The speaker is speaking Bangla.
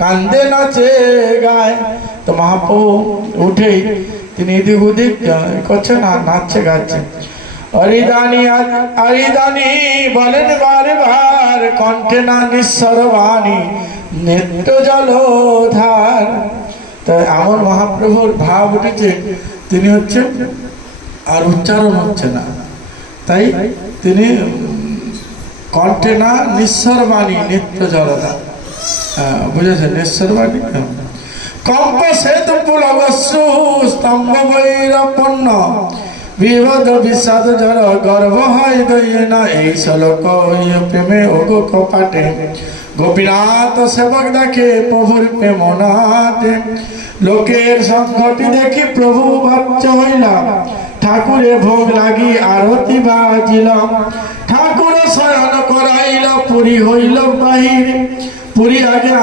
কান্দে নাচে গায়। তো মহাপ্রভু উঠে তিনি এদিক ওদিক করছে না, নাচছে গাচ্ছে। হরিদানি হরিদানি বলেন বারবার, কণ্ঠে না নিঃস্বর বাণী নেত্র জলধার। তাই এমন মহাপ্রভুর ভাব উঠেছে, তিনি হচ্ছে আর উচ্চারণ হচ্ছে না, তাই তিনি কণ্ঠে না নিঃস্বর বাণী নেত্র জলধার। বুঝেছেন নিঃস্বর বাণী। কম্প সেতু পুলবস্যু স্তম্ভ বৈরপন্ন বিভদ বিষাদ জল গর্ভ হয় দইয়ে না। এই শ্লোক প্রেমে ওগো কপাটে গোপীনাথ সেবক দেখে প্রভুর প্রেম নাথে। লোকের সংকটি দেখি প্রভু বাচ্চা হইলাম, ঠাকুরে ভোগ লাগি আরতি বাজিলাম। ঠাকুর শয়ন করাইল পুরী হইল বাহির, পুরী আগে